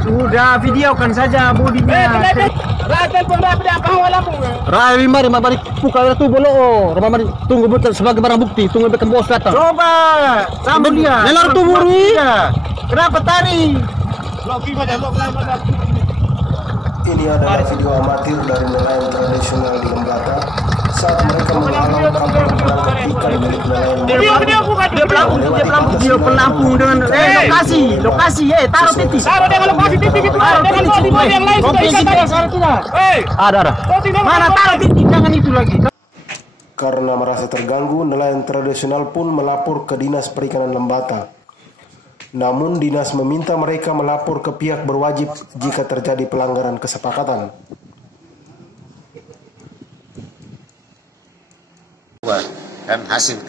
Sudah videokan saja bodinya. Rai mari balik buka itu bolo. Mari tunggu betul sebagai barang bukti. Tunggu bekam bos datang. Coba sambung dia. Nelar tu buri. Kenapa tari? Ini adalah video amatir dari nelayan tradisional di Lembata saat mereka menghalau kapal pengangkut ikan milik nelayan. Dia pelampung dengan lokasi taruh titik. Taruh dengan lokasi titik itu. Taruh titik yang lain sudah tidak. Ada. Mana taruh titik, jangan itu lagi. Karena merasa terganggu, nelayan tradisional pun melapor ke Dinas Perikanan Lembata. Namun dinas meminta mereka melapor ke pihak berwajib jika terjadi pelanggaran kesepakatan. Kan hasil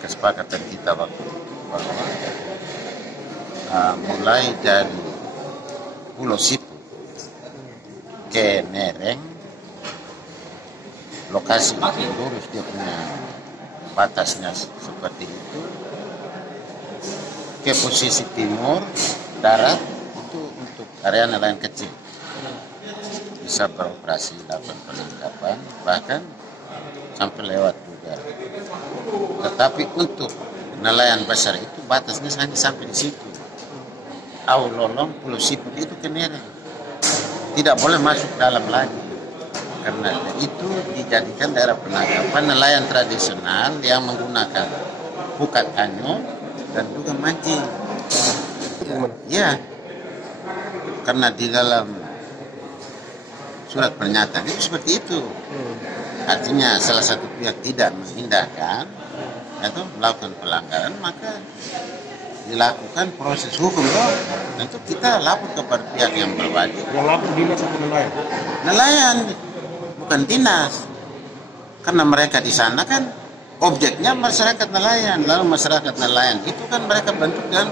kesepakatan kita waktu itu bahwa mulai dari Pulau Sipu ke Nereng, lokasi bikin lurus dia punya batasnya seperti itu, ke posisi timur darat itu untuk area nelayan kecil bisa beroperasi, lakukan penangkapan bahkan sampai lewat juga. Tetapi untuk nelayan besar itu batasnya hanya sampai di situ. Aulolong Pulau Sipu itu ke Nereng, tidak boleh masuk dalam lagi karena itu dijadikan daerah penangkapan nelayan tradisional yang menggunakan pukat anyo dan juga mancing. Ya, karena di dalam surat pernyataan itu seperti itu. Artinya salah satu pihak tidak mengindahkan atau melakukan pelanggaran, maka dilakukan proses hukum. Tentu kita lapor kepada pihak yang berwajib. Yang lapor dinas atau nelayan? Nelayan, bukan dinas. Karena mereka di sana kan objeknya masyarakat nelayan, lalu masyarakat nelayan itu kan mereka bentuk dan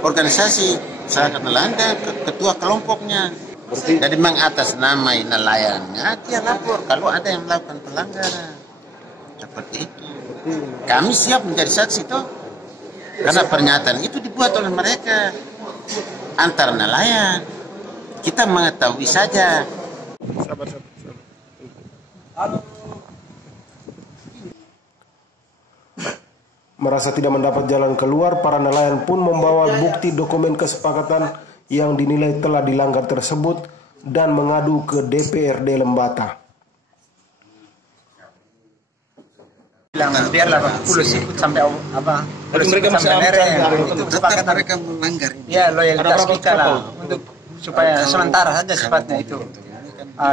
organisasi masyarakat nelayan dan ketua kelompoknya. Jadi mengatasnamai nelayannya dia lapor kalau ada yang melakukan pelanggaran seperti itu. Kami siap menjadi saksi toh, karena pernyataan itu dibuat oleh mereka antar nelayan. Kita mengetahui saja. Sabar. Merasa tidak mendapat jalan keluar, para nelayan pun membawa bukti dokumen kesepakatan yang dinilai telah dilanggar tersebut dan mengadu ke DPRD Lembata. Biarlah Pulau Sipu sampai Pulau Sipu sampai Nereng itu kesepakatan mereka melanggar ini. Ya, loyalitas kita lah untuk supaya sementara saja sifatnya itu.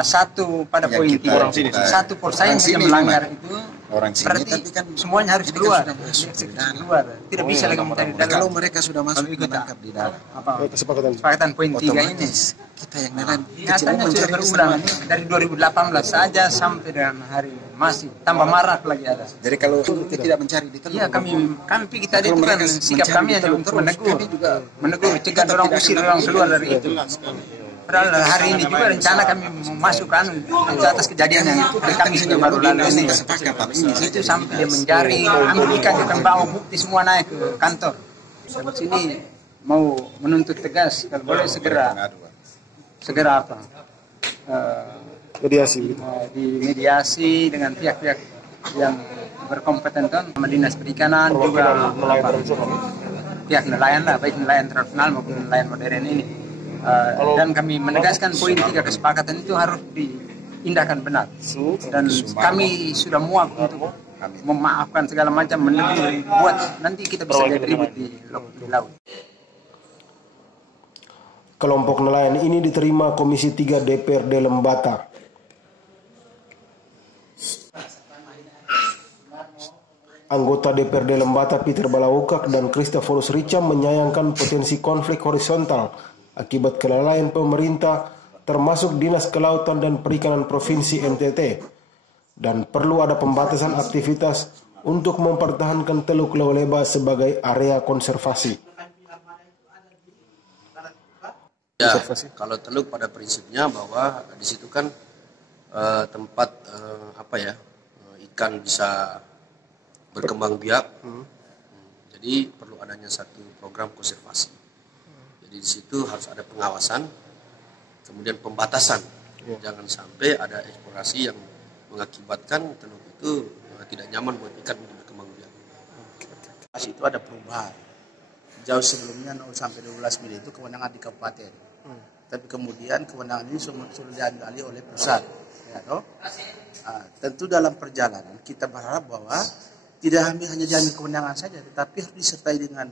Satu pada poin 3, satu persaing yang melanggar itu berarti kan semuanya harus keluar. Tidak bisa lagi mencari dalam. Kalau mereka sudah masuk menangkap di dalam kesepakatan poin 3 ini, kita yang nelayan nyatanya sudah berulang dari 2018 saja sampai dengan hari masih tambah marak lagi ada. Jadi kalau kita tidak mencari di teluk, ya kami kita itu kan sikap kami hanya untuk menegur, cegah orang usir orang keluar dari itu. Padahal hari ini juga rencana kami memasukkan ke atas kejadian yang kami sudah baru lalu ini. Itu sampai dia mencari, ambil ikan, kita bawa bukti semua naik ke kantor. Sampai sini mau menuntut tegas, kalau boleh segera apa? Mediasi dengan pihak-pihak yang berkompeten sama Dinas Perikanan juga pihak nelayan lah, baik nelayan tradisional maupun nelayan modern ini. Dan kami menegaskan poin 3 kesepakatan itu harus diindahkan benar. Dan kami sudah muak untuk memaafkan segala macam menegur buat nanti kita bisa jadi ribut di laut. Kelompok nelayan ini diterima Komisi 3 DPRD Lembata. Anggota DPRD Lembata Peter Balawukak dan Christophorus Richam menyayangkan potensi konflik horizontal akibat kelalaian pemerintah termasuk Dinas Kelautan dan Perikanan Provinsi NTT dan perlu ada pembatasan aktivitas untuk mempertahankan Teluk Leuleeba sebagai area konservasi. Ya, kalau Teluk pada prinsipnya bahwa di situ kan tempat ikan bisa berkembang biak. Jadi perlu adanya satu program konservasi. Jadi di situ harus ada pengawasan, kemudian pembatasan. Jangan sampai ada eksplorasi yang mengakibatkan teluk itu tidak nyaman buat ikan untuk berkembang biak. Itu ada perubahan. Jauh sebelumnya 0 sampai 12 mil itu kewenangan di kabupaten. Tapi kemudian kewenangan ini sudah diambil alih oleh pusat. Ya, toh? Tentu dalam perjalanan kita berharap bahwa tidak hanya diambil kewenangan saja, tetapi harus disertai dengan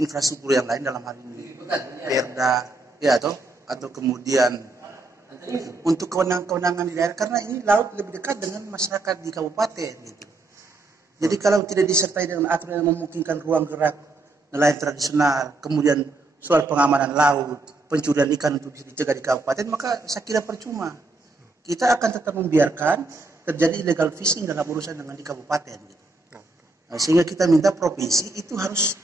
infrastruktur yang lain, dalam hal ini perda, ya toh, atau kemudian untuk kewenangan di daerah, karena ini laut lebih dekat dengan masyarakat di kabupaten gitu. Jadi kalau tidak disertai dengan aturan yang memungkinkan ruang gerak nelayan tradisional, kemudian soal pengamanan laut, pencurian ikan untuk bisa dicegah di kabupaten, maka saya kira percuma. Kita akan tetap membiarkan terjadi illegal fishing dalam urusan dengan di kabupaten gitu. Sehingga kita minta provinsi itu harus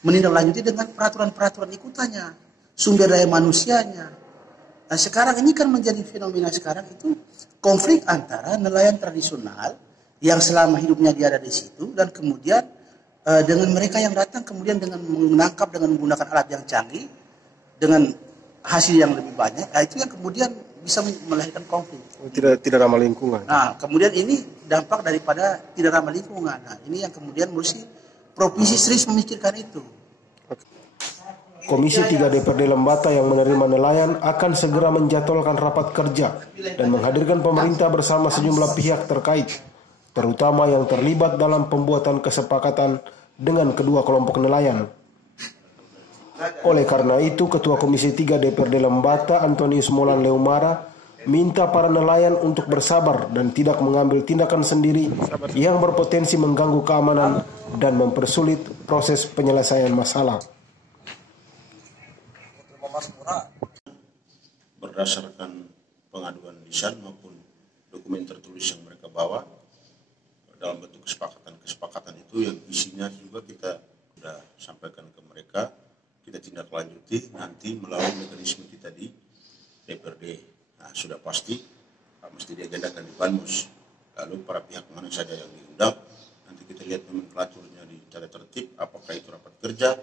menindaklanjuti dengan peraturan-peraturan ikutannya, sumber daya manusianya. Nah, sekarang ini kan menjadi fenomena sekarang itu konflik antara nelayan tradisional yang selama hidupnya dia ada di situ, dan kemudian dengan mereka yang datang kemudian dengan menangkap dengan menggunakan alat yang canggih dengan hasil yang lebih banyak. Nah, itu yang kemudian bisa melahirkan konflik. Tidak ramah lingkungan. Nah, kemudian ini dampak daripada tidak ramah lingkungan. Nah, ini yang kemudian mesti provinsi serius memikirkan itu. Komisi 3 DPRD Lembata yang menerima nelayan akan segera menjadwalkan rapat kerja dan menghadirkan pemerintah bersama sejumlah pihak terkait, terutama yang terlibat dalam pembuatan kesepakatan dengan kedua kelompok nelayan. Oleh karena itu, Ketua Komisi 3 DPRD Lembata, Antonius Molan Leumara, minta para nelayan untuk bersabar dan tidak mengambil tindakan sendiri yang berpotensi mengganggu keamanan dan mempersulit proses penyelesaian masalah. Berdasarkan pengaduan lisan maupun dokumen tertulis yang mereka bawa dalam bentuk kesepakatan itu yang isinya juga kita sudah sampaikan ke mereka, kita tindak lanjuti nanti melalui mekanisme kita di DPRD. Nah, sudah pasti mesti diagendakan di Banmus. Lalu para pihak mana saja yang diundang, nanti kita lihat nomenklaturnya di tata tertib, apakah itu rapat kerja,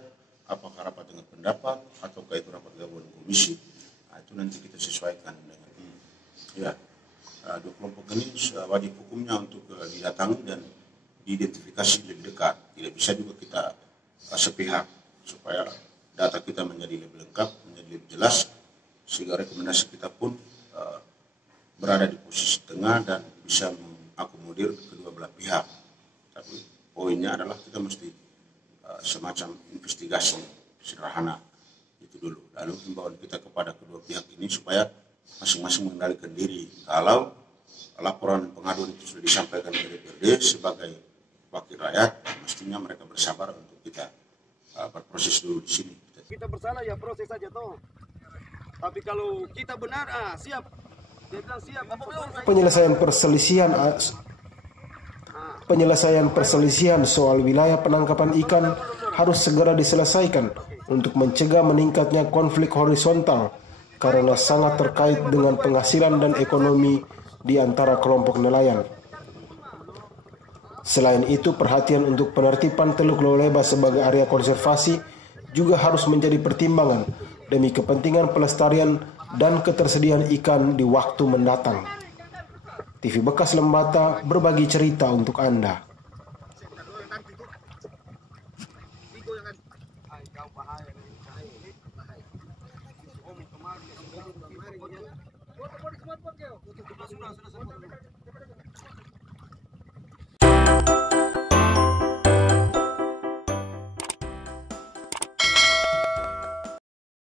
apakah rapat dengan pendapat, ataukah itu rapat gabungan komisi. Nah, itu nanti kita sesuaikan dengan dua kelompok ini wajib hukumnya untuk didatangi dan diidentifikasi lebih dekat. Tidak bisa juga kita sepihak, supaya data kita menjadi lebih lengkap, menjadi lebih jelas, sehingga rekomendasi kita pun berada di posisi tengah dan bisa mengakomodir kedua belah pihak. Tapi poinnya adalah kita mesti semacam investigasi sederhana itu dulu. Lalu himbauan kita kepada kedua pihak ini supaya masing-masing mengendalikan diri. Kalau laporan pengaduan itu sudah disampaikan ke DPRD sebagai wakil rakyat, mestinya mereka bersabar untuk kita berproses dulu di sini. Kita bersalah ya proses saja toh. Tapi kalau kita benar, siap. Dia bilang siap. Penyelesaian perselisihan soal wilayah penangkapan ikan harus segera diselesaikan untuk mencegah meningkatnya konflik horizontal karena sangat terkait dengan penghasilan dan ekonomi di antara kelompok nelayan. Selain itu, perhatian untuk penertiban Teluk Loleba sebagai area konservasi juga harus menjadi pertimbangan demi kepentingan pelestarian dan ketersediaan ikan di waktu mendatang. TV Bekas Lembata berbagi cerita untuk Anda. Sudah.